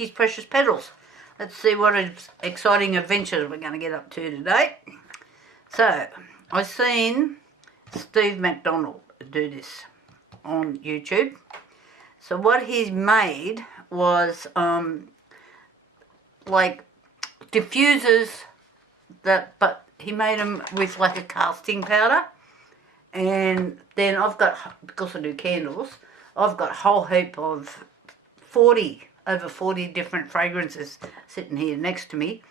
Mickey's Precious Petals. Let's see what exciting adventures we're going to get up to today. So, I've seen Steve MacDonald do this on YouTube. So what he's made was like diffusers but he made them with like a casting powder. And then I've got, because I do candles, I've got a whole heap of over 40 different fragrances sitting here next to me,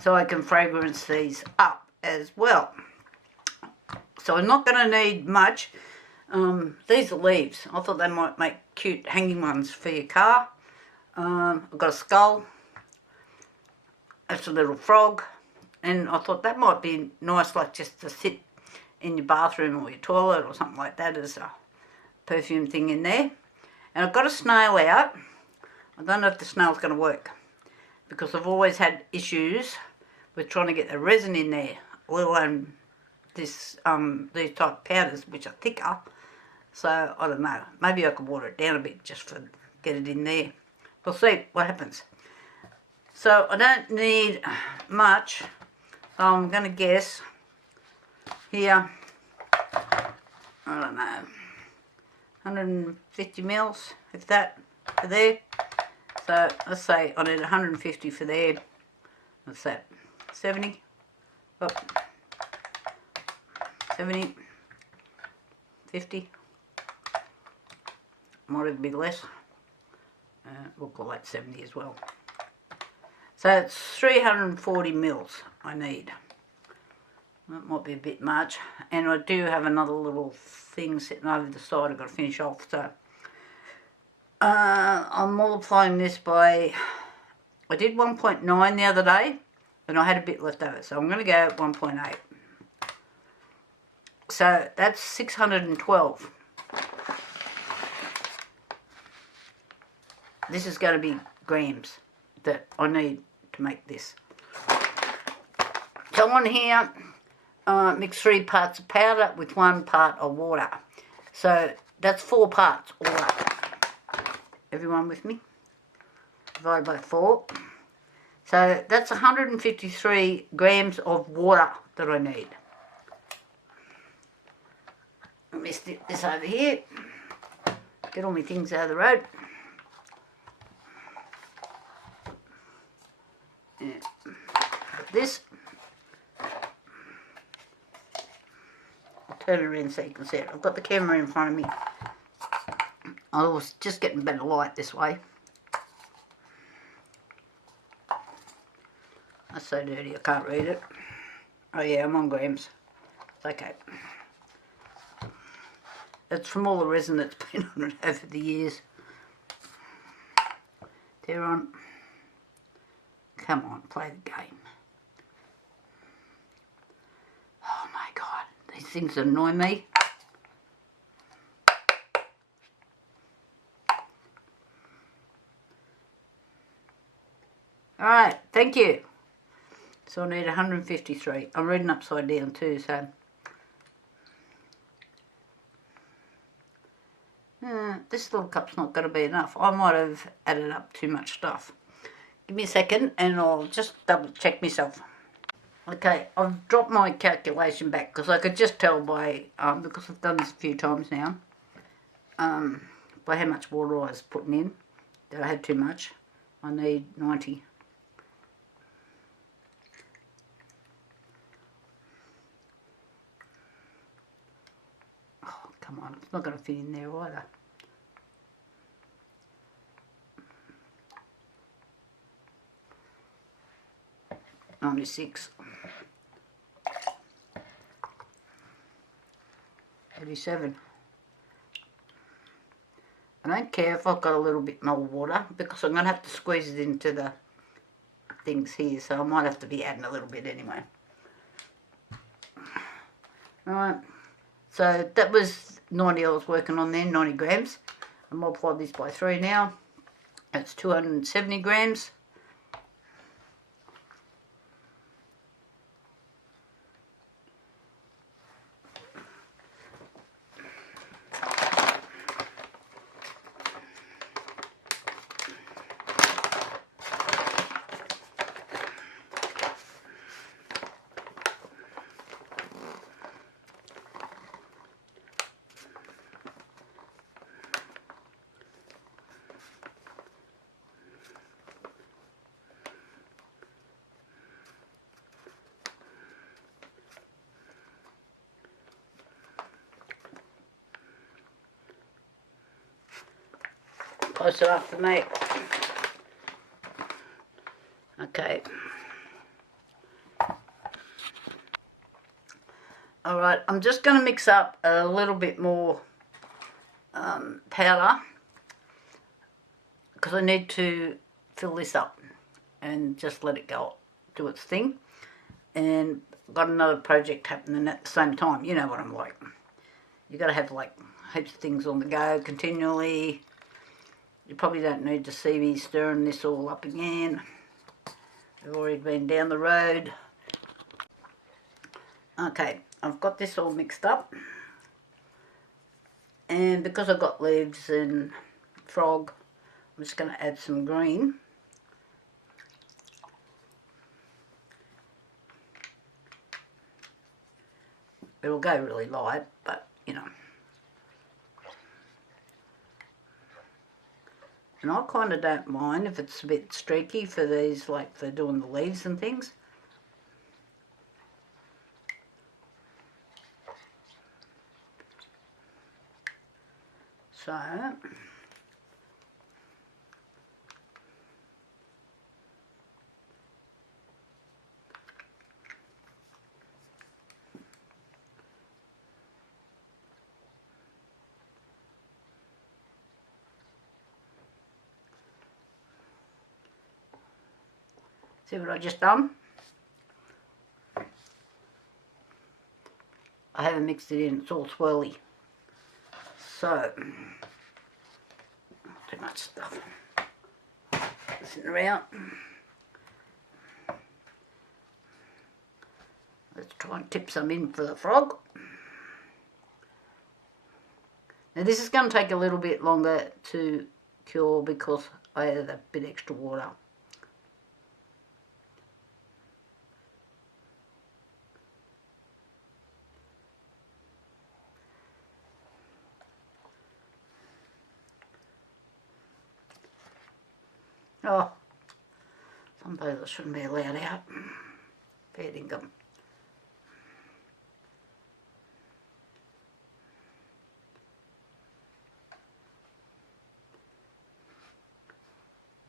so I can fragrance these up as well. So I'm not going to need much. These are leaves. I thought they might make cute hanging ones for your car. I've got a skull. That's a little frog. And I thought that might be nice, like just to sit in your bathroom or your toilet or something like that as a perfume thing in there. And I've got a snail out. I don't know if the snail's going to work, because I've always had issues with trying to get the resin in there, let alone this, these type of powders, which are thicker. So, I don't know. Maybe I could water it down a bit just to get it in there. We'll see what happens. So, I don't need much. So, I'm going to guess here, I don't know, 150 mils, if that, for there. So, let's say I need 150 for there. What's that? 70? Oh. 70, 50, might even be less. We'll call that 70 as well. So it's 340 mils I need. That might be a bit much. And I do have another little thing sitting over the side I've got to finish off. So I'm multiplying this by, I did 1.9 the other day, and I had a bit left over. So I'm going to go at 1.8. So that's 612. This is going to be grams that I need to make this. So on here, mix 3 parts of powder with 1 part of water. So that's 4 parts all up. Everyone with me? Divided by 4. So that's 153 grams of water that I need. Let me stick this over here. Get all my things out of the road. Yeah. Got this. I'll turn it around so you can see it. I've got the camera in front of me. I was just getting better light this way. That's so dirty I can't read it. Oh yeah, I'm on grams. It's okay. It's from all the resin that's been on it over the years. They're on. Come on, play the game. Oh my God, these things annoy me. Alright, thank you. So I need 153. I'm reading upside down too, so. This little cup's not going to be enough. I might have added up too much stuff. Give me a second and I'll just double check myself. Okay, I've dropped my calculation back because I could just tell by, because I've done this a few times now, by how much water I was putting in, that I had too much. I need 90. Oh, come on, it's not going to fit in there either. 96, 87. I don't care if I've got a little bit more water because I'm going to have to squeeze it into the things here, so I might have to be adding a little bit anyway. Alright, so that was 90 I was working on there, 90 grams. I multiply this by 3 now. That's 270 grams. close enough for me. Okay. Alright, I'm just going to mix up a little bit more powder because I need to fill this up and just let it go, do its thing. And I've got another project happening at the same time. You know what I'm like. You got to have like heaps of things on the go continually. You probably don't need to see me stirring this all up again. I've already been down the road. Okay, I've got this all mixed up. And because I've got leaves and frog, I'm just going to add some green. It'll go really light, but you know. And I kind of don't mind if it's a bit streaky for these, like for doing the leaves and things. So, see what I just done? I haven't mixed it in, it's all swirly. So, too much stuff sitting around. Let's try and tip some in for the frog. Now this is going to take a little bit longer to cure because I added a bit extra water. Oh, some people shouldn't be allowed out. Fair dinkum.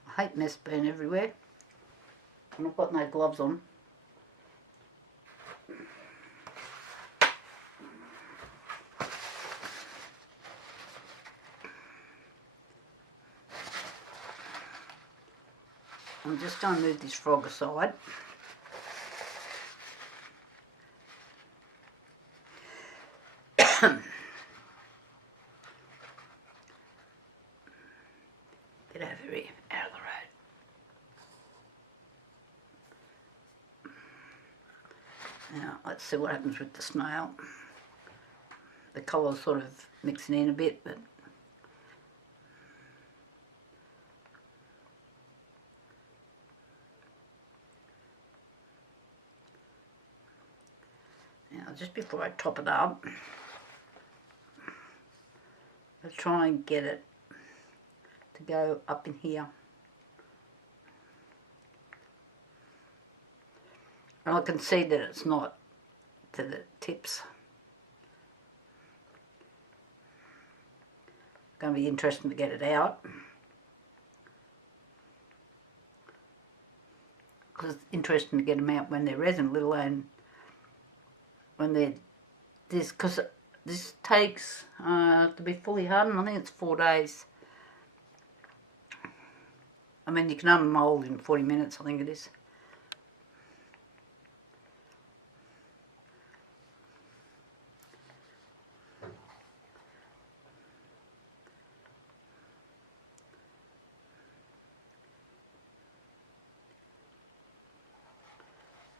I hate mess being everywhere. And I've got no gloves on. I'm just going to move this frog aside. Get over here, out of the road. Now, let's see what happens with the snail. The colour's sort of mixing in a bit, but now, just before I top it up, I'll try and get it to go up in here. And I can see that it's not to the tips. Going to be interesting to get it out. Because it's interesting to get them out when they're resin, let alone when they're this, because this takes to be fully hardened. I think it's 4 days. I mean, you can unmould in 40 minutes, I think it is.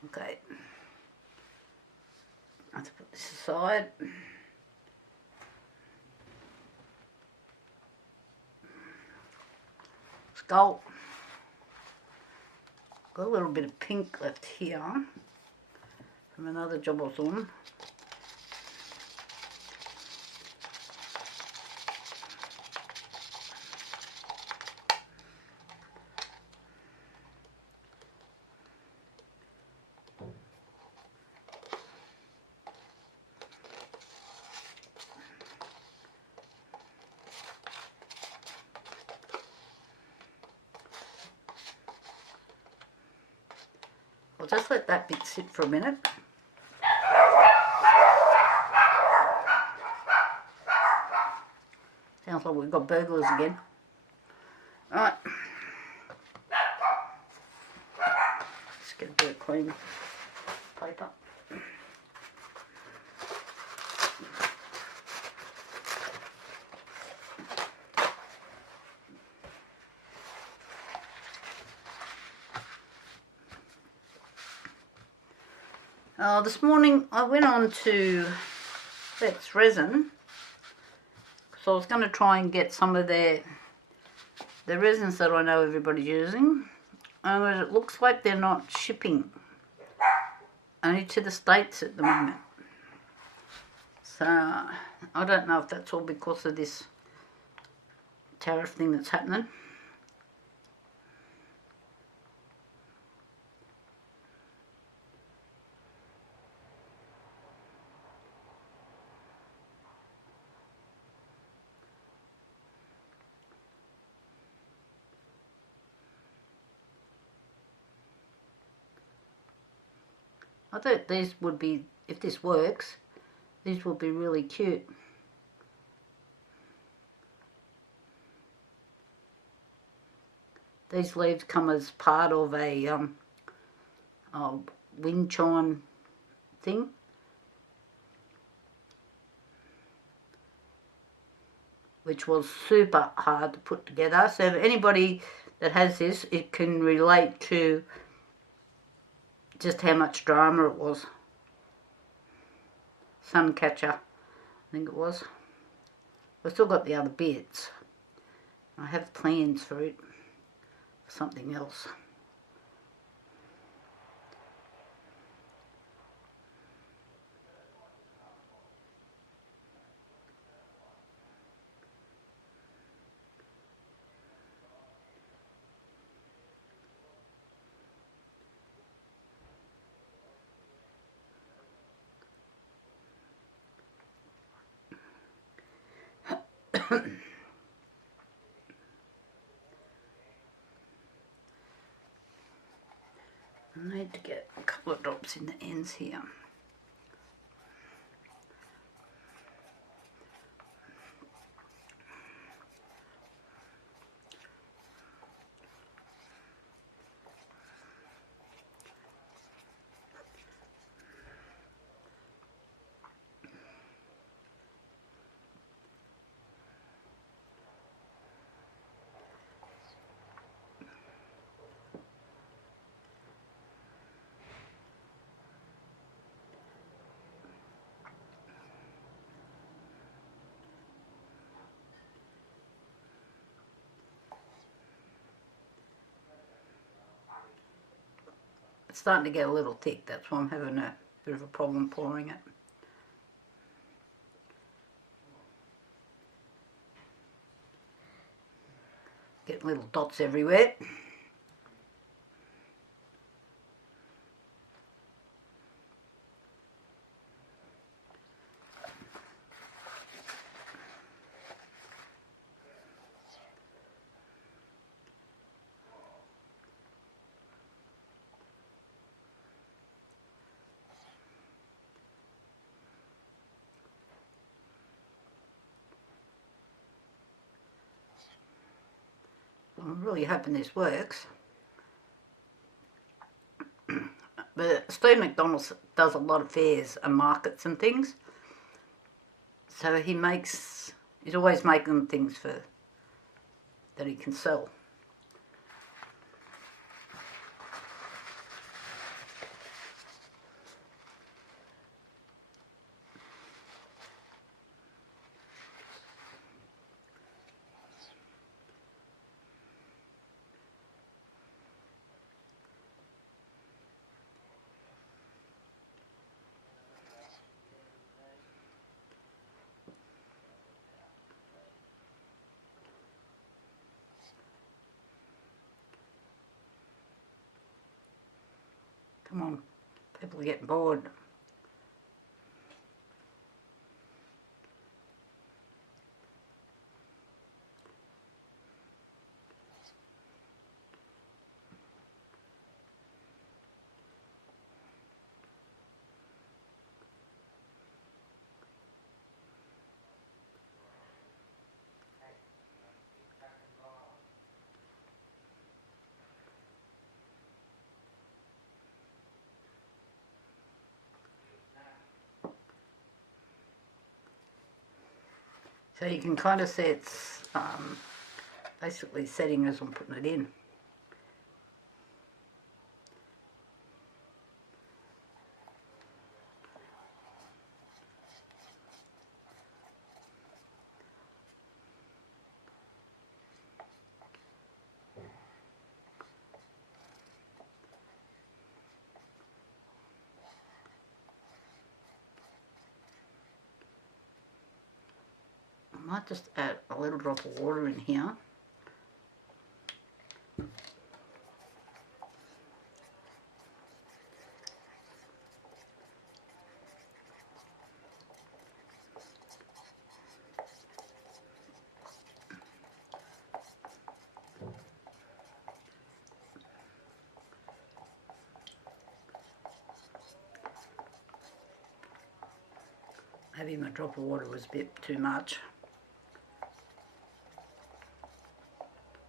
Okay, let's put this aside. Skull. Got a little bit of pink left here from another job I was on. just let that bit sit for a minute. Sounds like we've got burglars again. Alright. Just get a bit of clean paper. This morning I went on to Let's Resin, so I was going to try and get some of the resins that I know everybody's using, and it looks like they're not shipping, only to the States at the moment. So I don't know if that's all because of this tariff thing that's happening. I thought these would be, if this works, these would be really cute. These leaves come as part of a wind chime thing. Which was super hard to put together. So if anybody that has this, it can relate to just how much drama it was. Suncatcher, I think it was. I've still got the other bits. I have plans for it, for something else. I need to get a couple of drops in the ends here. It's starting to get a little thick, that's why I'm having a bit of a problem pouring it. Get little dots everywhere. I'm really hoping this works. But Steve MacDonald does a lot of fairs and markets and things. So he's always making things that he can sell. Come on, people are getting bored. So you can kind of see it's basically setting as I'm putting it in. I might just add a little drop of water in here. Maybe my drop of water was a bit too much.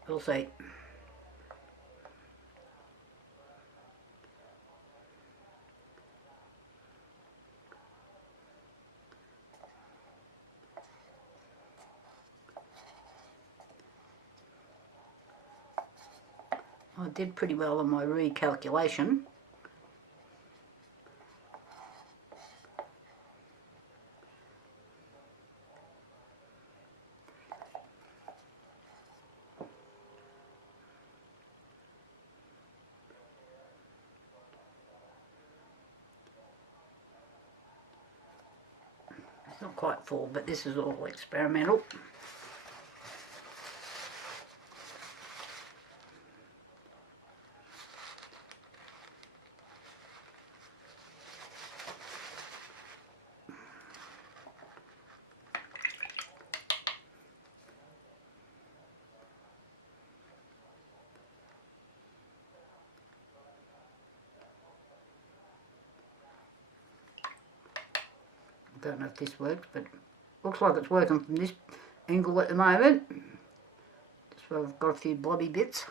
We'll see. I did pretty well on my recalculation. It's not quite full, but this is all experimental. I don't know if this works, but looks like it's working from this angle at the moment. Just where I've got a few blobby bits.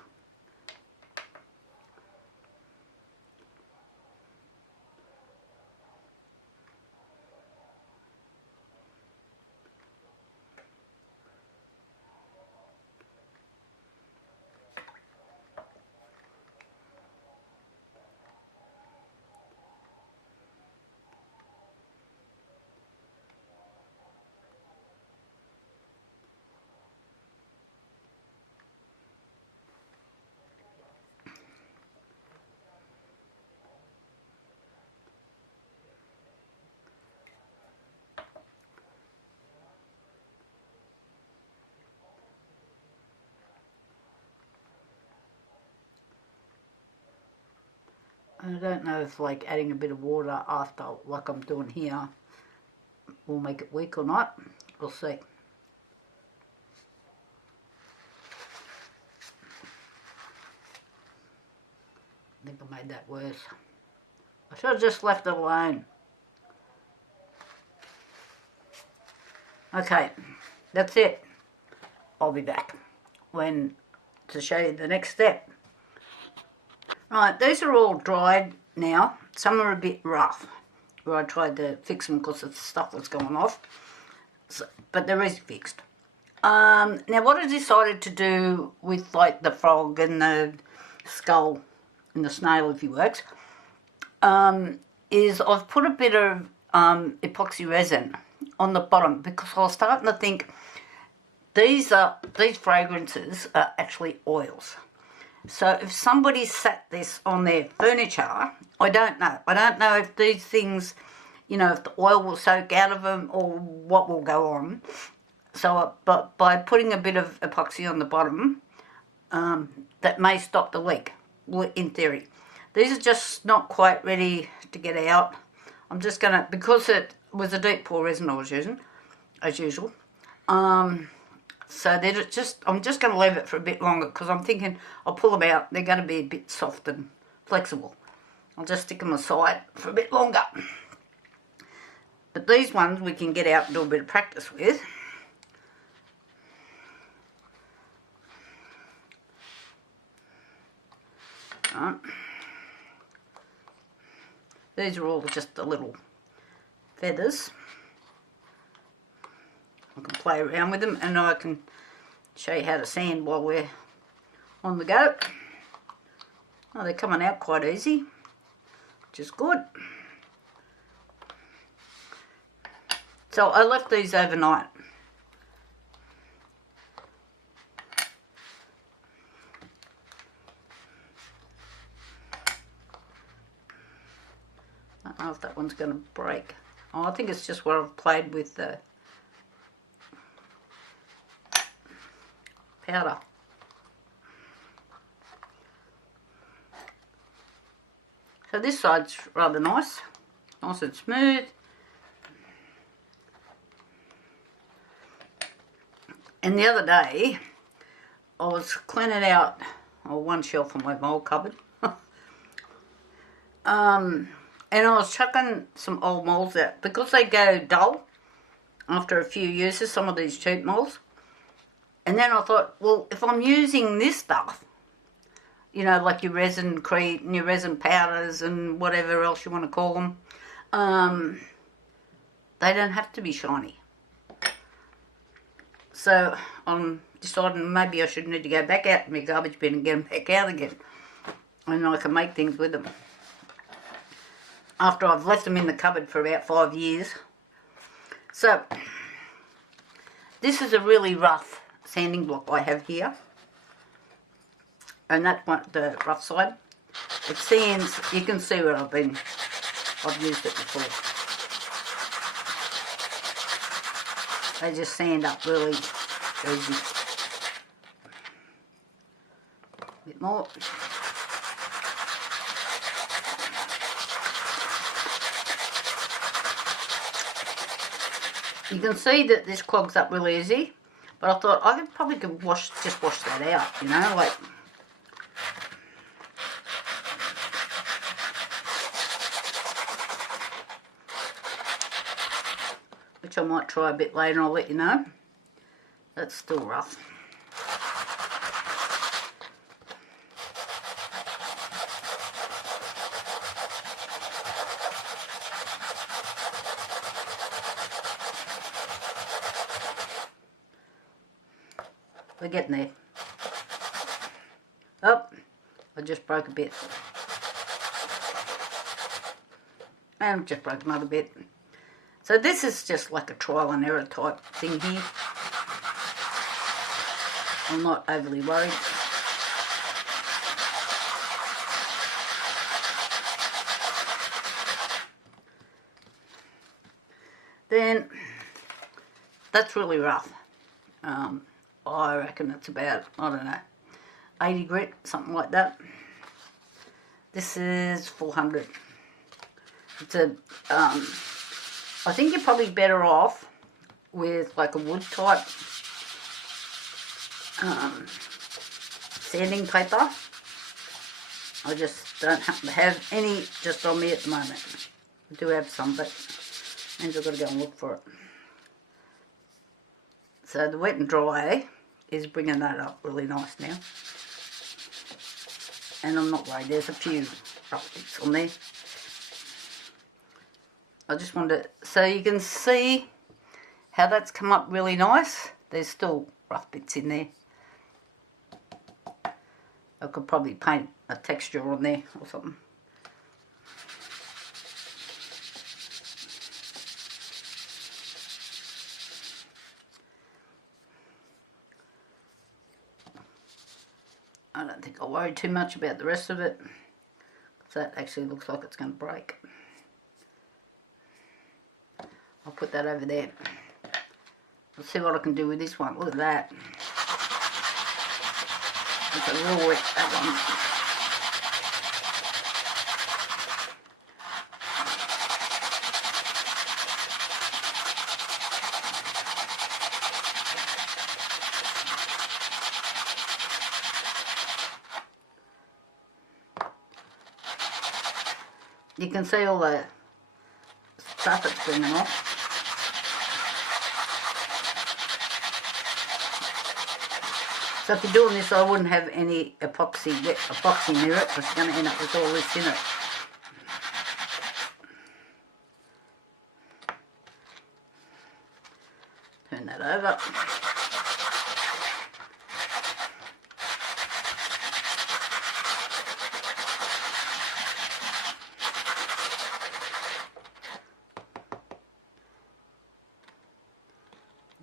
I don't know if like adding a bit of water after, like I'm doing here, will make it weak or not. We'll see. I think I made that worse. I should have just left it alone. Okay, that's it. I'll be back to show you the next step. Right, these are all dried now. Some are a bit rough, where I tried to fix them because the stuff was going off. So, but they're easy fixed. Now what I decided to do with like the frog and the skull and the snail, if he works, is I've put a bit of epoxy resin on the bottom because I was starting to think these fragrances are actually oils. So if somebody sat this on their furniture, I don't know. I don't know if these things, you know, if the oil will soak out of them or what will go on. So, but by putting a bit of epoxy on the bottom, that may stop the leak, in theory. These are just not quite ready to get out. I'm just going to, because it was a deep pour resin I was using, as usual, so they're I'm just going to leave it for a bit longer because I'm thinking I'll pull them out. They're going to be a bit soft and flexible. I'll just stick them aside for a bit longer. But these ones we can get out and do a bit of practice with. Right. These are all just the little feathers. I can play around with them, and I can show you how to sand while we're on the go. Oh, they're coming out quite easy, which is good. So I left these overnight. I don't know if that one's going to break. Oh, I think it's just where I've played with the powder. So this side's rather nice and smooth. And the other day, I was cleaning out one shelf on my mould cupboard. And I was chucking some old moulds out because they go dull after a few uses, some of these cheap moulds. And then I thought, well, if I'm using this stuff, you know, like your ResinCrete and your resin powders and whatever else you want to call them, they don't have to be shiny. So I'm deciding maybe I should need to go back out to my garbage bin and get them back out again. And I can make things with them. After I've left them in the cupboard for about 5 years. So, this is a really rough sanding block I have here. And that's the rough side. It sands, you can see where I've used it before. They just sand up really easy. A bit more. You can see that this clogs up really easy, but I thought I probably could just wash that out, you know, like. Which I might try a bit later, I'll let you know. That's still rough. We're getting there. Oh, I just broke a bit. And just broke another bit. So this is just like a trial and error type thing here. I'm not overly worried. Then, that's really rough. I reckon it's about, I don't know, 80 grit, something like that. This is 400. It's a, I think you're probably better off with like a wood type sanding paper. I just don't happen to have any just on me at the moment. I do have some, but means I've got to go and look for it. So the wet and dry is bringing that up really nice now. And I'm not worried, there's a few rough bits on there. I just wanted to, so you can see how that's come up really nice. There's still rough bits in there. I could probably paint a texture on there or something. I don't think I'll worry too much about the rest of it, because that actually looks like it's going to break. I'll put that over there. Let's see what I can do with this one. Look at that. It's a real wet, that one. You can see all the stuff it's bringing off. So if you're doing this, I wouldn't have any epoxy near it, because you're going to end up with all this in it. Turn turn that over.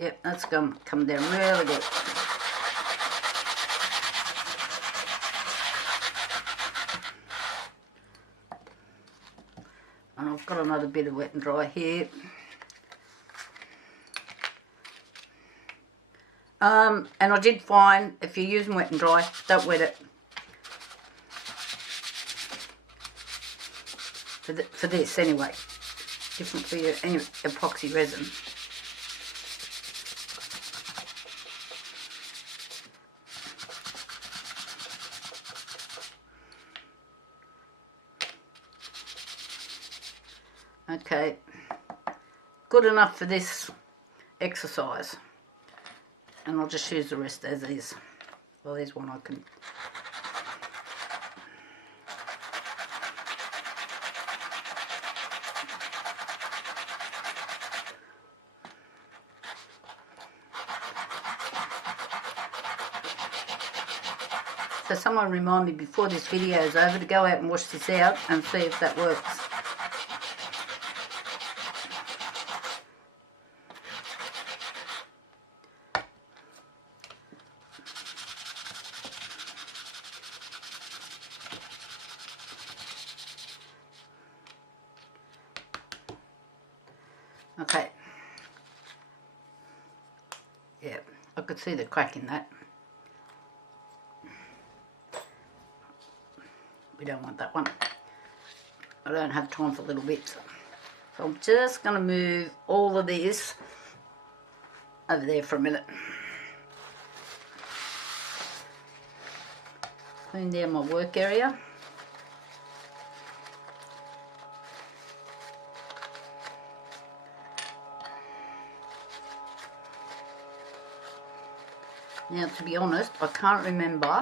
Yep, that's going to come down really good. And I've got another bit of wet and dry here. And I did find if you're using wet and dry, don't wet it. For this anyway. Different for your epoxy resin. Okay, good enough for this exercise, and I'll just use the rest as is. Well, there's one I can. So someone remind me before this video is over to go out and wash this out and see if that works. Okay. Yeah, I could see the crack in that. We don't want that one. I don't have time for little bits. So I'm just going to move all of this over there for a minute. Clean down my work area. Now, to be honest, I can't remember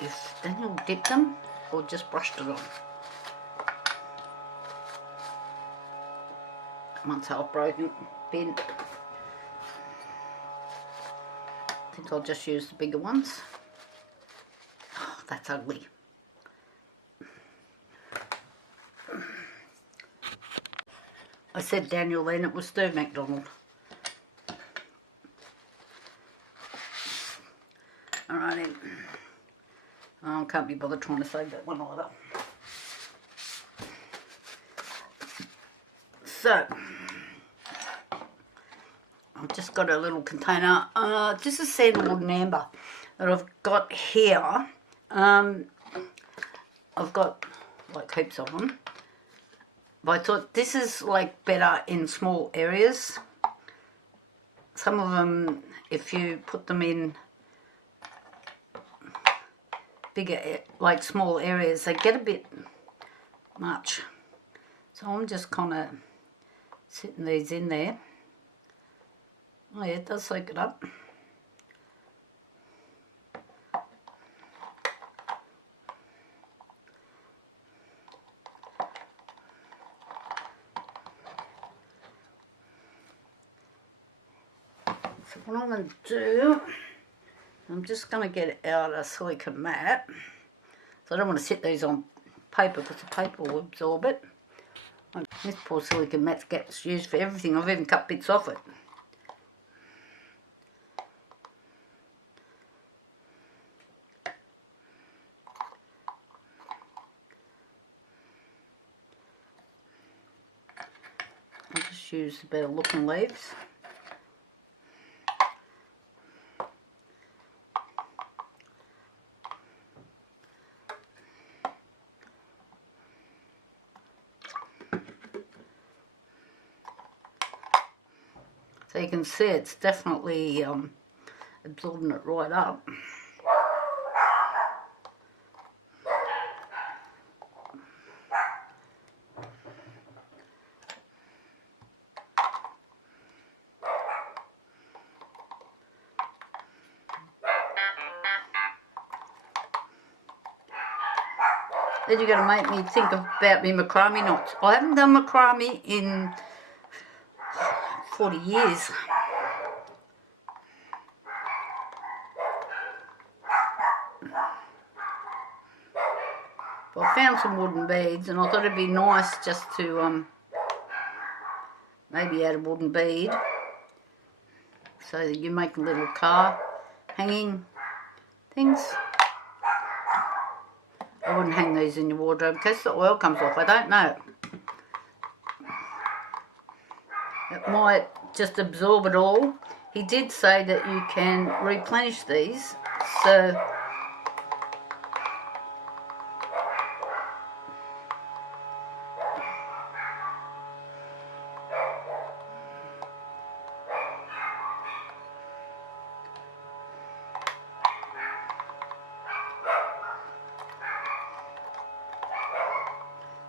if Daniel dipped them or just brushed it on. One's half broken, bent. I think I'll just use the bigger ones. Oh, that's ugly. I said Daniel then, it was Steve MacDonald. Alright then. Oh, I can't be bothered trying to save that one either. So, I've just got a little container. This is sandalwood and amber that I've got here. I've got like heaps of them. But I thought this is like better in small areas. Some of them, if you put them in bigger, like small areas, they get a bit much. So I'm just kind of sitting these in there. Oh yeah, it does soak it up. So what I'm going to do, I'm just going to get out a silicone mat. So I don't want to sit these on paper because the paper will absorb it. This poor silicone mat gets used for everything. I've even cut bits off it. I'll just use the better looking leaves. So you can see it's definitely absorbing it right up. Then you're going to make me think about me macrame knots. I haven't done macrame in 40 years. But I found some wooden beads and I thought it'd be nice just to maybe add a wooden bead so that you make a little car hanging things. I wouldn't hang these in your wardrobe in case the oil comes off. I don't know. It might just absorb it all. He did say that you can replenish these, so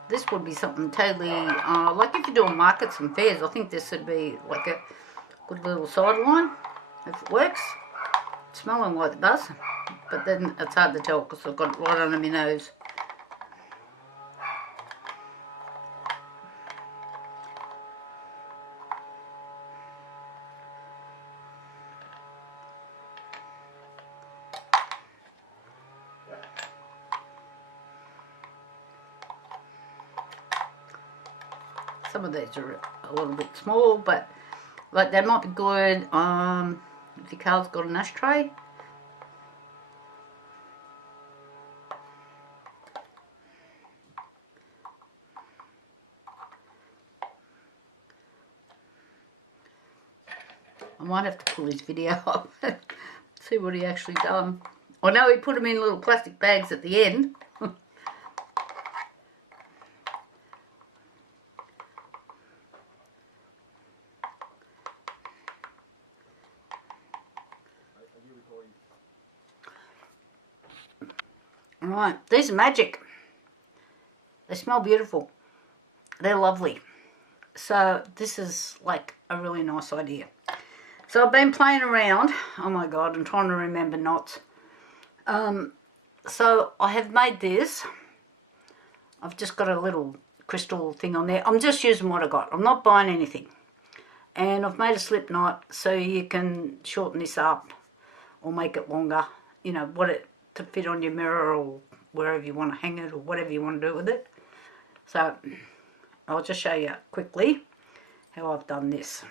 this would be something totally, like if you're doing markets and fairs, I think this would be like a good little sideline, if it works. It's smelling like it does, but then it's hard to tell because I've got it right under my nose. Some of these are a little bit small, but like they might be good if your car's got an ashtray. I might have to pull his video up, see what he actually done. I know he put them in little plastic bags at the end. Right, these are magic. They smell beautiful. They're lovely. So this is like a really nice idea. So I've been playing around. Oh my God, I'm trying to remember knots. So I have made this. I've just got a little crystal thing on there. I'm just using what I got. I'm not buying anything. And I've made a slip knot so you can shorten this up or make it longer. You know, to fit on your mirror or wherever you want to hang it or whatever you want to do with it. So I'll just show you quickly how I've done this.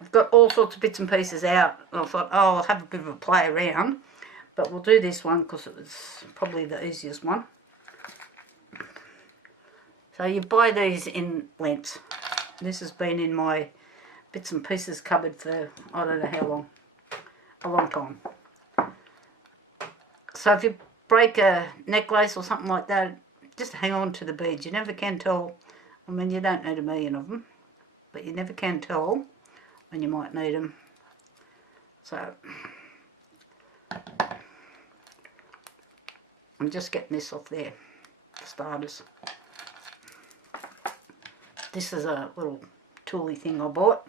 I've got all sorts of bits and pieces out. I thought, oh, I'll have a bit of a play around. But we'll do this one because it was probably the easiest one. So you buy these in lengths. This has been in my bits and pieces cupboard for I don't know how long. A long time. So if you break a necklace or something like that, just hang on to the beads. You never can tell. I mean, you don't need a million of them, but you never can tell when you might need them. So I'm just getting this off there for starters. This is a little tooly thing I bought.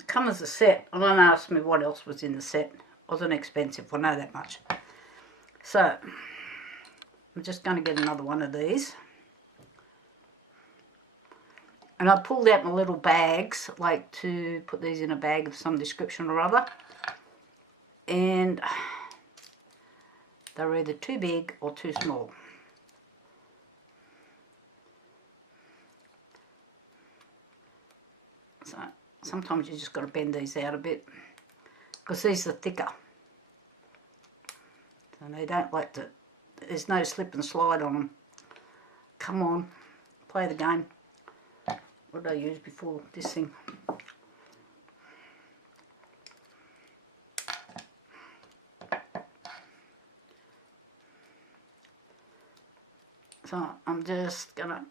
It comes as a set. I don't ask me what else was in the set. It wasn't expensive, I know that much. So I'm just going to get another one of these. And I pulled out my little bags, like to put these in a bag of some description or other. And they're either too big or too small. So sometimes you just got to bend these out a bit because these are thicker. And they don't like to, there's no slip and slide on them. Come on, play the game. What did I use before this thing? So I'm just going to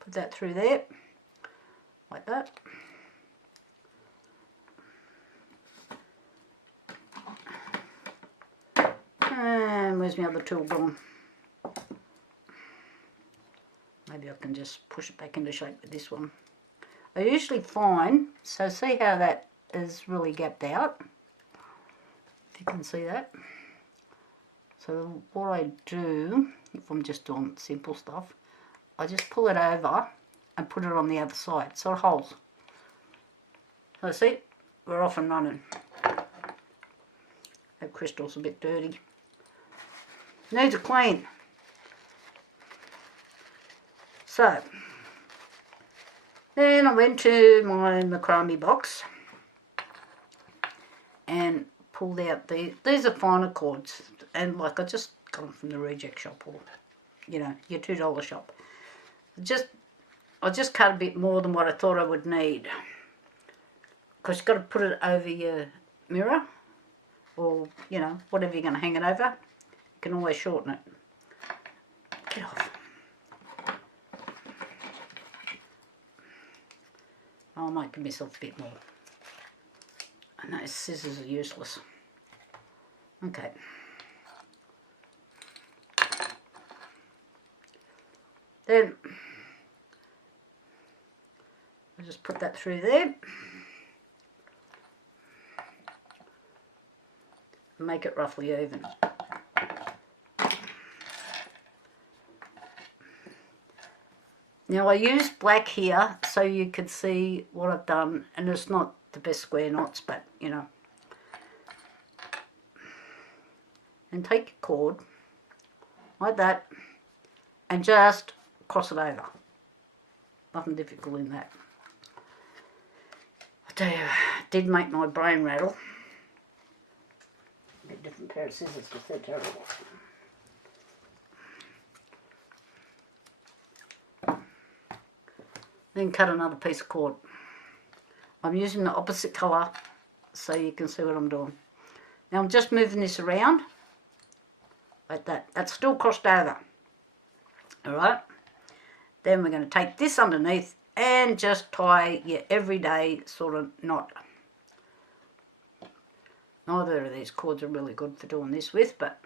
put that through there, like that. And where's my other tool gone? Maybe I can just push it back into shape with this one. I usually find, so see how that is really gapped out? If you can see that. So what I do, if I'm just doing simple stuff, I just pull it over and put it on the other side so it holds. So see, we're off and running. That crystal's a bit dirty. Needs a clean. So, then I went to my macrame box and pulled out these are finer cords, and like I just got them from the reject shop, or you know, your $2 shop. I just cut a bit more than what I thought I would need, because you've got to put it over your mirror, or you know, whatever you're going to hang it over. You can always shorten it. Get off. I might give myself a bit more. And those scissors are useless. Okay. Then I'll just put that through there. And make it roughly even. Now I used black here so you could see what I've done, and it's not the best square knots, but you know. And take your cord like that and just cross it over. Nothing difficult in that. I tell you, it did make my brain rattle. A different pair of scissors because they're terrible. Then cut another piece of cord. I'm using the opposite colour so you can see what I'm doing. Now I'm just moving this around like that. That's still crossed over. Alright. Then we're going to take this underneath and just tie your everyday sort of knot. Neither of these cords are really good for doing this with, but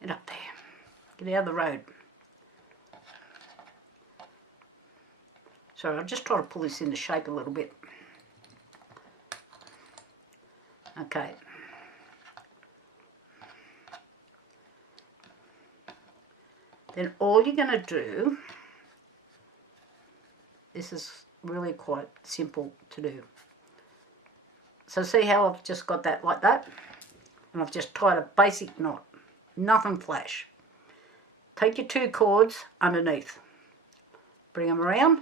get up there. Get out of the road. So I'll just try to pull this into shape a little bit. Okay. Then all you're going to do, this is really quite simple to do. So see how I've just got that like that? And I've just tied a basic knot. Nothing flash. Take your two cords underneath. Bring them around.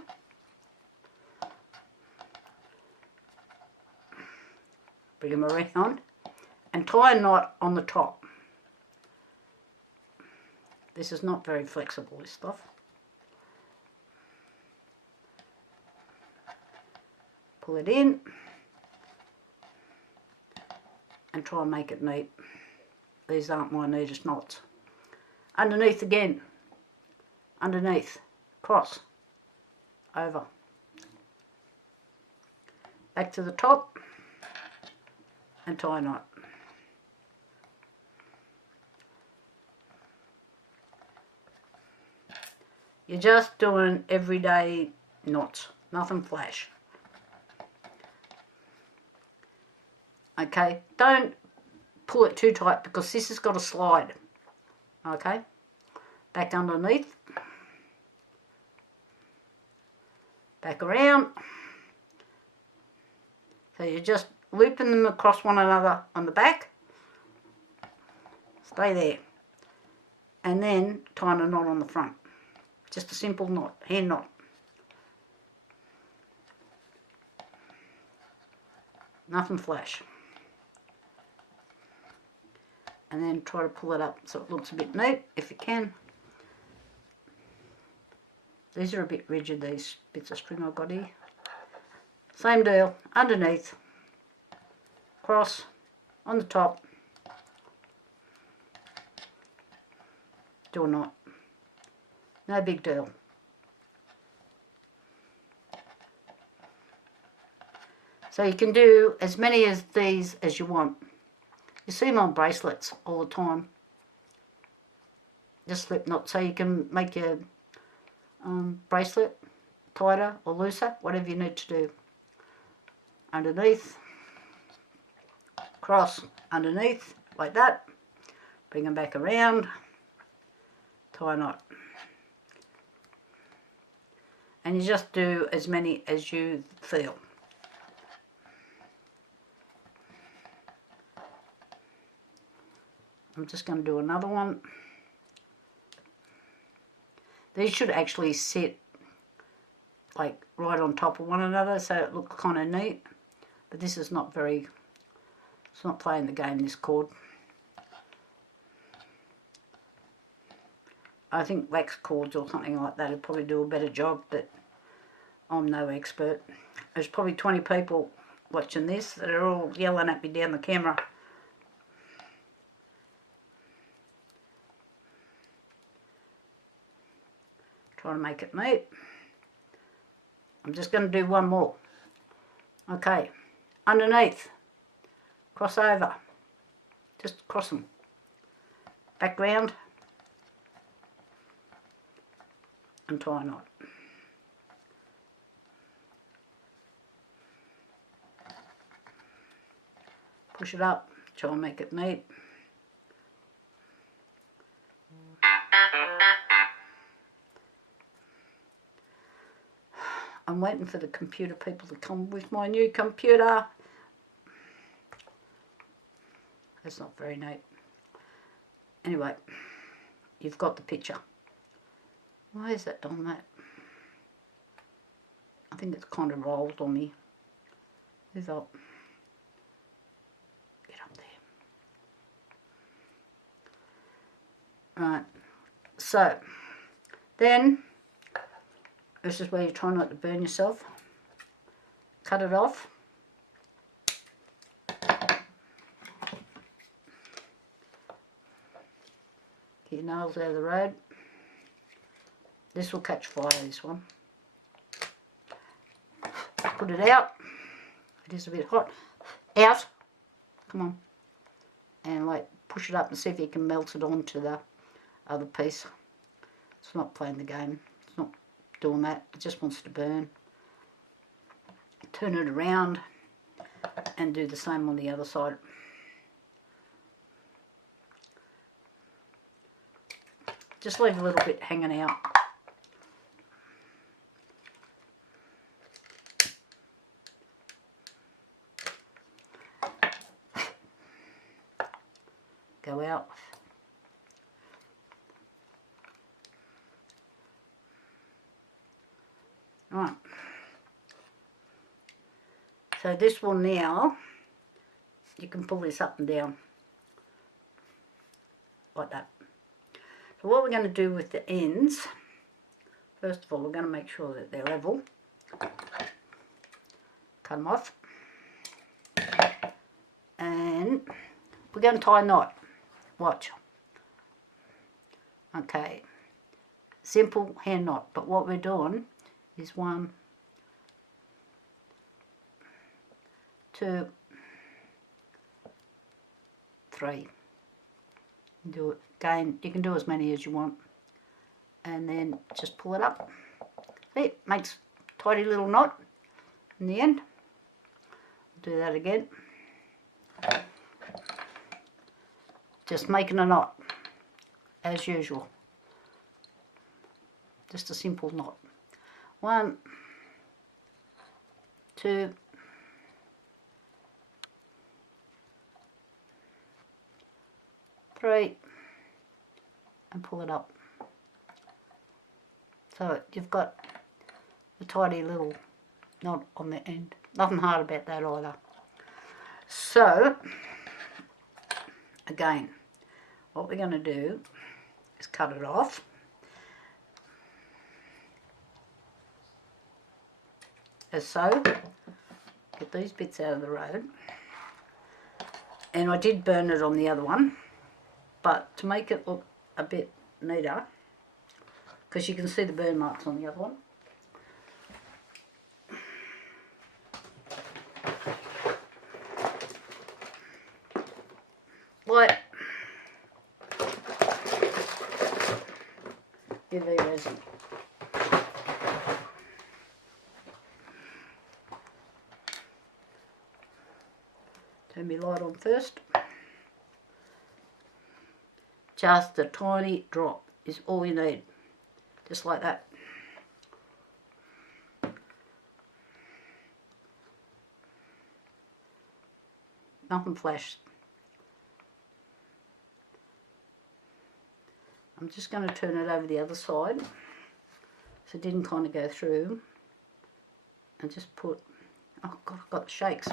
Bring them around and tie a knot on the top. This is not very flexible, this stuff. Pull it in and try and make it neat. These aren't my neatest knots. Underneath again. Underneath. Cross. Over. Back to the top. And tie a knot. You're just doing everyday knots, nothing flash. Okay, don't pull it too tight because this has got to slide. Okay, back underneath, back around. So you're just looping them across one another on the back. Stay there. And then tying a knot on the front. Just a simple knot, hand knot. Nothing flash. And then try to pull it up so it looks a bit neat if you can. These are a bit rigid, these bits of string I've got here. Same deal, underneath. Cross on the top, do a knot, no big deal. So you can do as many of these as you want. You see them on bracelets all the time, just slip knots, so you can make your bracelet tighter or looser, whatever you need to do. Underneath, cross underneath like that, bring them back around, tie a knot. And you just do as many as you feel. I'm just going to do another one. These should actually sit like right on top of one another, so it looks kind of neat. But this is not very, it's not playing the game, this cord. I think wax cords or something like that would probably do a better job, but I'm no expert. There's probably 20 people watching this that are all yelling at me down the camera. Trying to make it neat. I'm just going to do one more. Okay, underneath, cross over, just cross them, back round, and tie a knot. Push it up, try and make it neat. I'm waiting for the computer people to come with my new computer. That's not very neat. Anyway, you've got the picture. Why is that done that? I think it's kind of rolled on me. Move up. Get up there. Right. So, then, this is where you try not to burn yourself. Cut it off. Get your nails out of the road. This will catch fire, this one. Put it out. It is a bit hot. Out. Come on. And like push it up and see if you can melt it onto the other piece. It's not playing the game. It's not doing that. It just wants to burn. Turn it around and do the same on the other side. Just leave a little bit hanging out. Go out. Right. So this one now, you can pull this up and down like that. So what we're going to do with the ends, first of all, we're going to make sure that they're level. Cut them off. And we're going to tie a knot. Watch. Okay. Simple hand knot. But what we're doing is 1, 2, 3. Do it again. You can do as many as you want, and then just pull it up. See, it makes a tidy little knot in the end. Do that again. Just making a knot as usual. Just a simple knot. 1, 2, 3, and pull it up. So you've got a tidy little knot on the end. Nothing hard about that either. So again, what we're going to do is cut it off. As so. Get these bits out of the road. And I did burn it on the other one, but to make it look a bit neater, because you can see the burn marks on the other one, like UV resin. Turn my light on first. Just a tiny drop is all you need. Just like that. nothing flashed. I'm just going to turn it over the other side so it didn't kind of go through, and just put, oh god, I've got the shakes,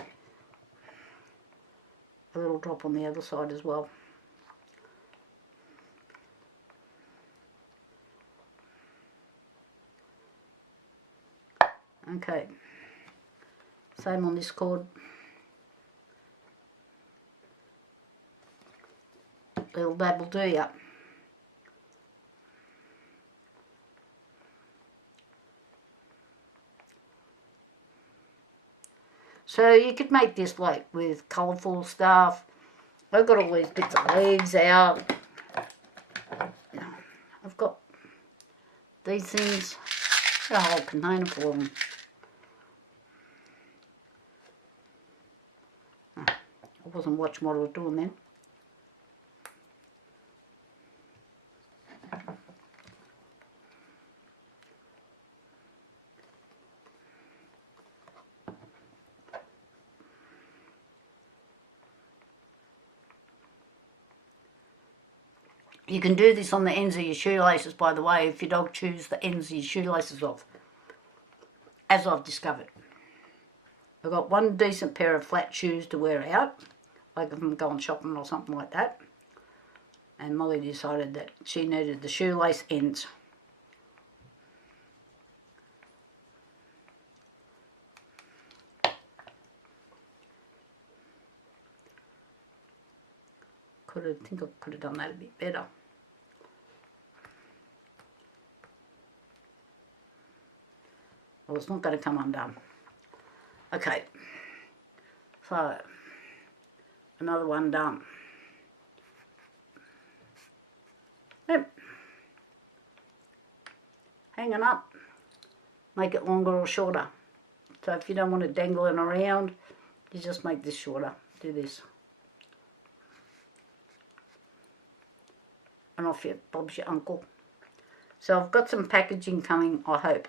a little drop on the other side as well. Okay, same on this cord. Little dab will do ya. So you could make this like with colourful stuff. I've got all these bits of leaves out. I've got these things, a whole container full of them. I wasn't watching what I was doing then. You can do this on the ends of your shoelaces, by the way, if your dog chews the ends of your shoelaces off, as I've discovered. I've got one decent pair of flat shoes to wear out, like if I'm going shopping or something like that. And Molly decided that she needed the shoelace ends. I think I could have done that a bit better. Well, it's not going to come undone. Okay, so another one done. Yep. Hanging up, make it longer or shorter. So if you don't want it dangling around, you just make this shorter. Do this. And off you bob's your uncle. So I've got some packaging coming, I hope,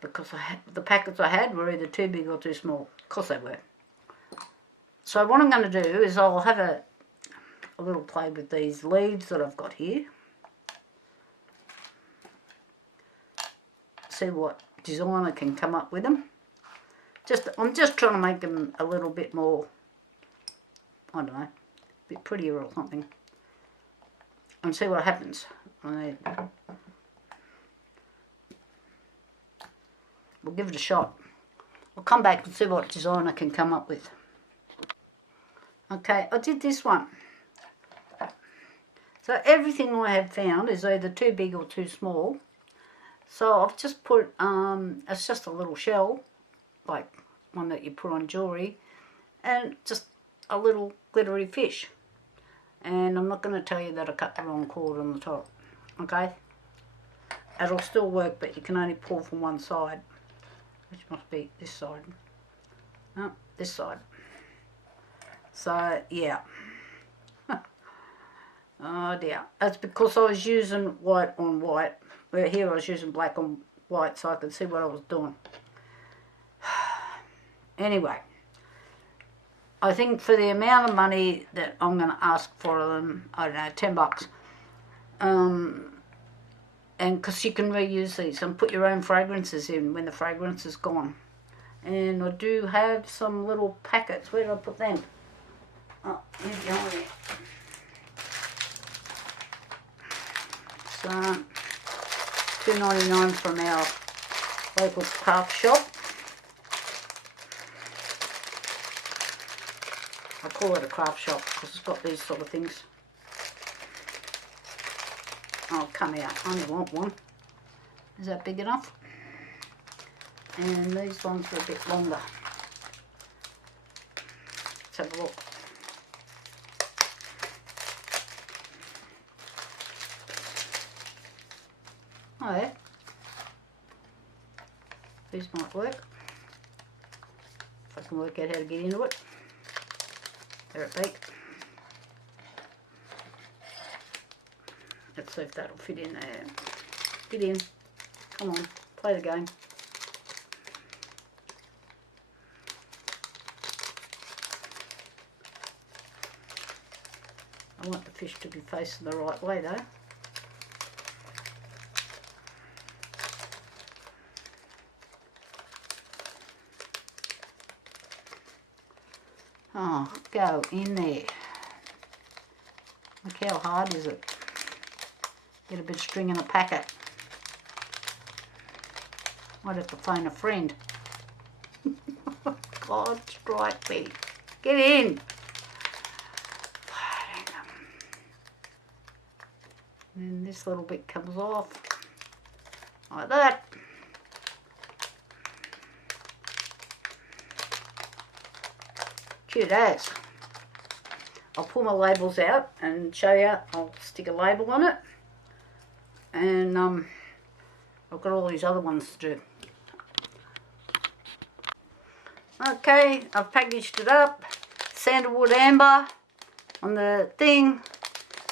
because the packets I had were either too big or too small. Of course they were. So what I'm going to do is I'll have a little play with these leaves that I've got here. See what design I can come up with them. I'm just trying to make them a little bit more, I don't know, a bit prettier or something. And see what happens. We'll give it a shot. I'll come back and see what design I can come up with. Okay, I did this one. So everything I have found is either too big or too small. So I've just put, it's just a little shell, like one that you put on jewellery, and just a little glittery fish. And I'm not going to tell you that I cut the wrong cord on the top, okay? It'll still work, but you can only pull from one side, which must be this side. No, this side. So, yeah. Oh dear. That's because I was using white on white. Where here I was using black on white so I could see what I was doing. Anyway. I think for the amount of money that I'm going to ask for them, I don't know, $10. And because you can reuse these and put your own fragrances in when the fragrance is gone. And I do have some little packets. Where did I put them? Oh, here behind me. So, $2.99 from our local craft shop. I call it a craft shop because it's got these sort of things. Oh, come out. I only want one. Is that big enough? And these ones are a bit longer. Let's have a look. Oh yeah. These might work. If I can work out how to get into it. There it be. Let's see if that'll fit in there. Get in. Come on, play the game. want the fish to be facing the right way though. Oh, go in there. Look how hard is it. Get a bit of string in a packet. Might have to phone a friend. God, strike me. Get in. And this little bit comes off. Like that. Cute as. I'll pull my labels out and show you. I'll stick a label on it. And I've got all these other ones to do. Okay, I've packaged it up. Sandalwood amber on the thing.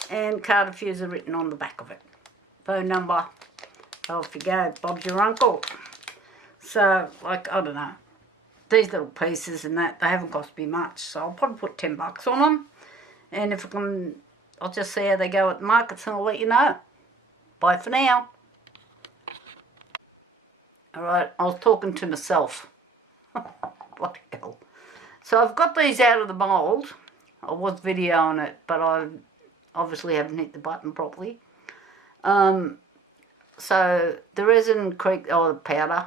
And card diffuser written on the back of it. Phone number. Off you go. Bob's your uncle. So, like, I don't know. These little pieces and that, they haven't cost me much. So I'll probably put 10 bucks on them. And if I can, I'll just see how they go at the markets and I'll let you know. Bye for now. Alright, I was talking to myself. Bloody hell. So I've got these out of the mould. I was videoing it, but I obviously haven't hit the button properly. So the ResinCrete, or the powder,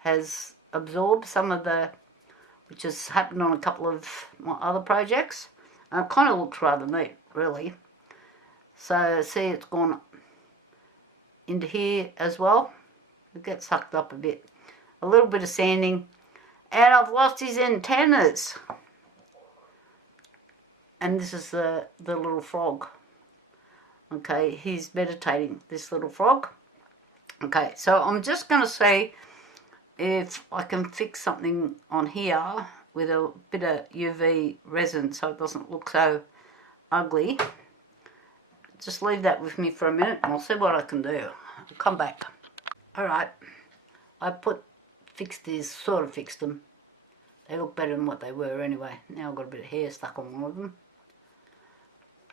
has absorbed some of the, which has happened on a couple of my other projects. It kind of looks rather neat, really. So see, it's gone into here as well. It gets sucked up a bit. A little bit of sanding. And I've lost his antennas. And this is the little frog. Okay, he's meditating, this little frog. Okay, so I'm just going to see if I can fix something on here with a bit of UV resin so it doesn't look so ugly. Just leave that with me for a minute and I'll see what I can do. I'll come back. Alright, I fixed these, sort of fixed them. They look better than what they were anyway. Now I've got a bit of hair stuck on one of them.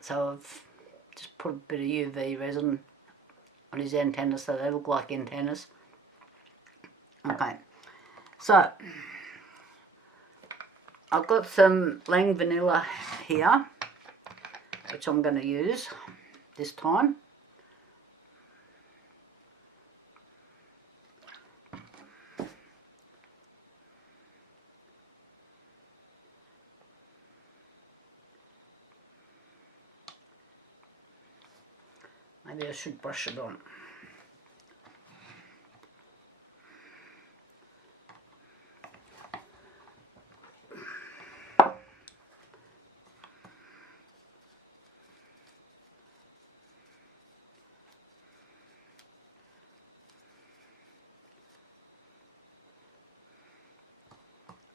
So I've just put a bit of UV resin on his antennas so they look like antennas. Okay, so I've got some Lang Vanilla here, which I'm going to use this time. Maybe I should brush it on.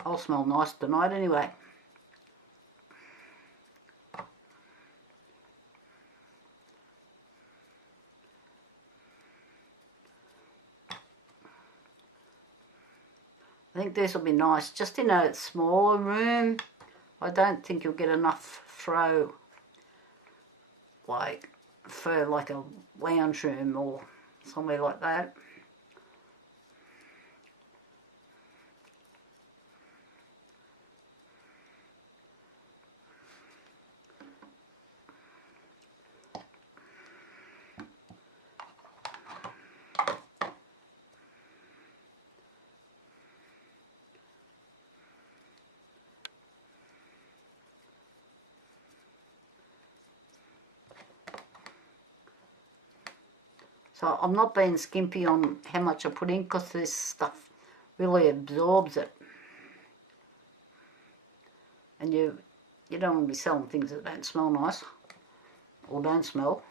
I'll smell nice tonight anyway. I think this will be nice, just in a smaller room. I don't think you'll get enough throw, like, for like a lounge room or somewhere like that. So I'm not being skimpy on how much I put in because this stuff really absorbs it. And you don't want to be selling things that don't smell nice or don't smell.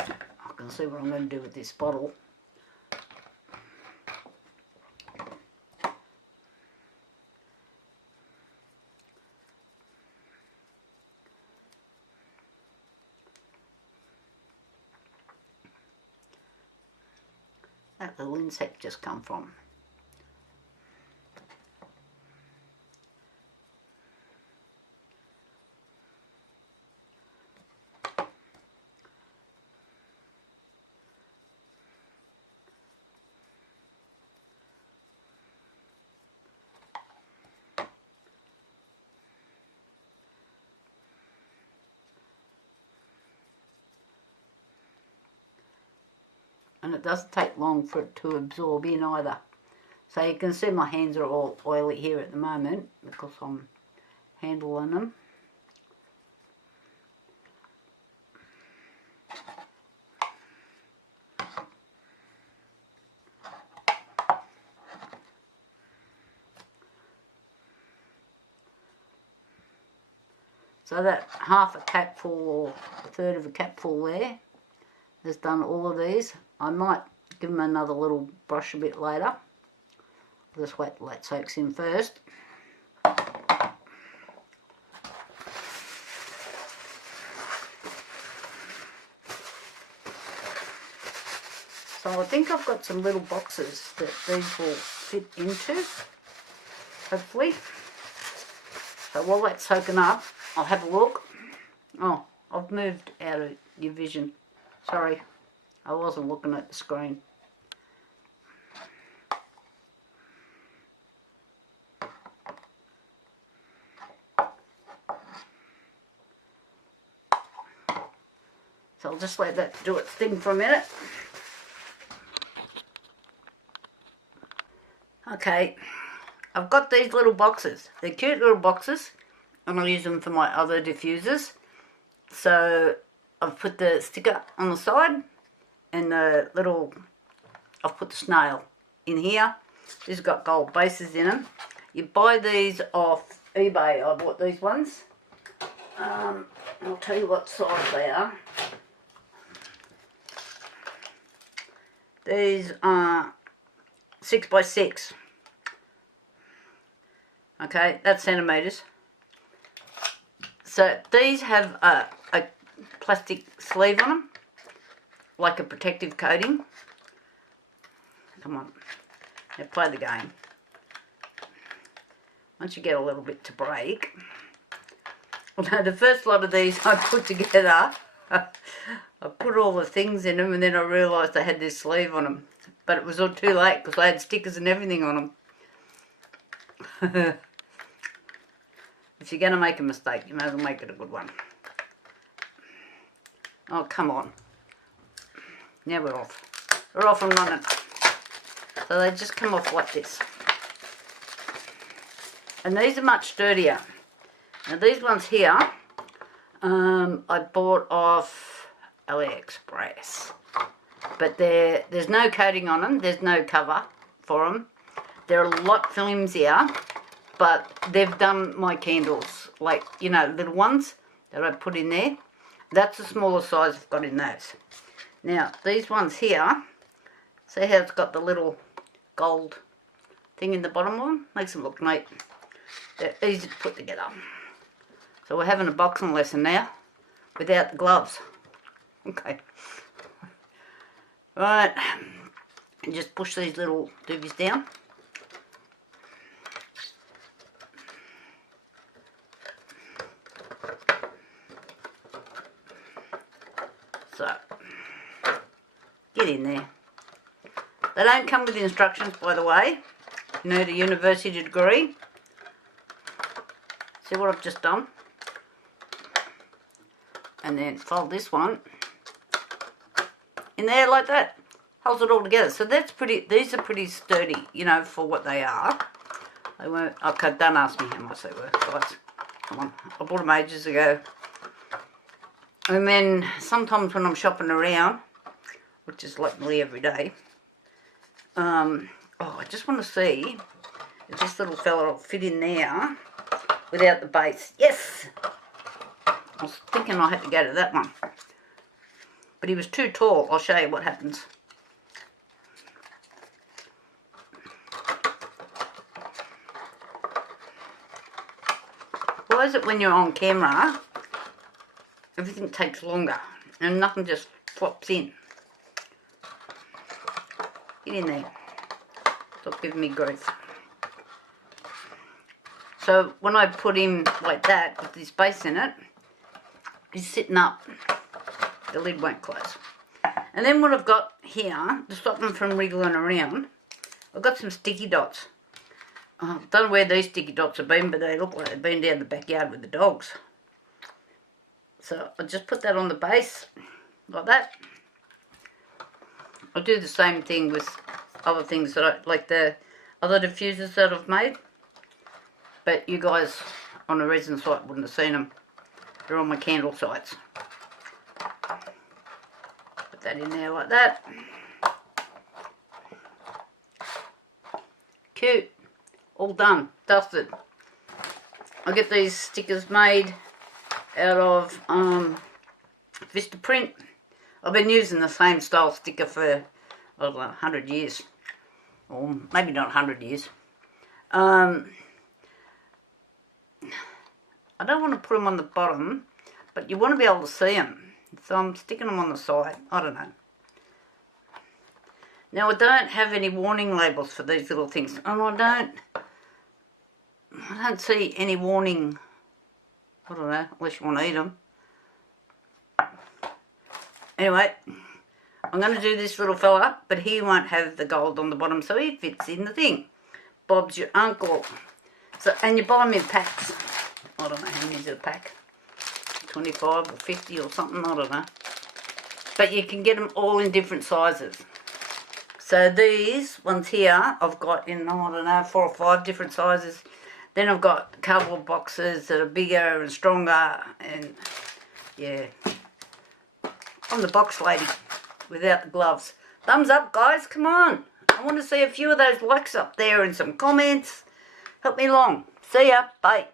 I can see what I'm going to do with this bottle. that little insect just come from? And it doesn't take long for it to absorb in either. So you can see my hands are all oily here at the moment because I'm handling them. So that half a capful or a third of a capful there has done all of these. I might give them another little brush a bit later. Just wait till that soaks in first. So I think I've got some little boxes that these will fit into, hopefully. So while that's soaking up, I'll have a look. Oh, I've moved out of your vision. Sorry, I wasn't looking at the screen. So I'll just let that do its thing for a minute. Okay, I've got these little boxes. They're cute little boxes, and I'll use them for my other diffusers. So I've put the sticker on the side, and the little, I've put the Snail in here. These have got gold bases in them. You buy these off eBay. I bought these ones. I'll tell you what size they are. These are 6 by 6. Okay, that's centimetres. So these have a plastic sleeve on them, like a protective coating. Come on, now play the game. Once you get a little bit to break. Although the first lot of these I put together, I put all the things in them and then I realised I had this sleeve on them. But it was all too late because I had stickers and everything on them. If you're going to make a mistake, you may as well make it a good one. Oh, come on. Now we're off. We're off and running. So they just come off like this. And these are much sturdier. Now these ones here, I bought off AliExpress. But there's no coating on them. There's no cover for them. They're a lot flimsier. But they've done my candles, like, you know, little ones that I put in there. That's the smallest size I've got in those. Now, these ones here, see how it's got the little gold thing in the bottom of them? Makes them look neat. They're easy to put together. So we're having a boxing lesson now, without the gloves. Okay. Right, and just push these little doobies down. So, get in there. They don't come with instructions, by the way. You need a university degree. See what I've just done? And then fold this one in there like that. Holds it all together. So that's pretty, these are pretty sturdy, you know, for what they are. They weren't, okay, don't ask me how much they were, guys. Come on, I bought them ages ago. And then sometimes when I'm shopping around, which is like nearly every day, oh, I just want to see if this little fella will fit in there without the base. Yes! I was thinking I had to go to that one. But he was too tall. I'll show you what happens. Why is it when you're on camera, everything takes longer and nothing just flops in? Get in there. Stop giving me grief. So when I put him like that with this base in it, he's sitting up. The lid won't close. And then what I've got here, to stop them from wriggling around, I've got some sticky dots. I don't know where these sticky dots have been, but they look like they've been down the backyard with the dogs. So I'll just put that on the base, like that. I'll do the same thing with other things that I, like the other diffusers that I've made. But you guys on the resin site wouldn't have seen them. They're on my candle sites. Put that in there like that. Cute. All done. Dusted. I'll get these stickers made out of Vista Print. I've been using the same style sticker for, I don't know, 100 years. Or maybe not 100 years. I don't want to put them on the bottom, but you want to be able to see them. So I'm sticking them on the side. I don't know. Now I don't have any warning labels for these little things. And I don't see any warning. I don't know, unless you want to eat them. Anyway, I'm going to do this little fella, but he won't have the gold on the bottom, so he fits in the thing. Bob's your uncle. So, and you buy them in packs. I don't know how many is a pack. 25 or 50 or something, I don't know. But you can get them all in different sizes. So these ones here, I've got in, I don't know, 4 or 5 different sizes. Then I've got cardboard boxes that are bigger and stronger, and yeah. I'm the box lady without the gloves. Thumbs up, guys, come on. I want to see a few of those likes up there and some comments. Help me along. See ya. Bye.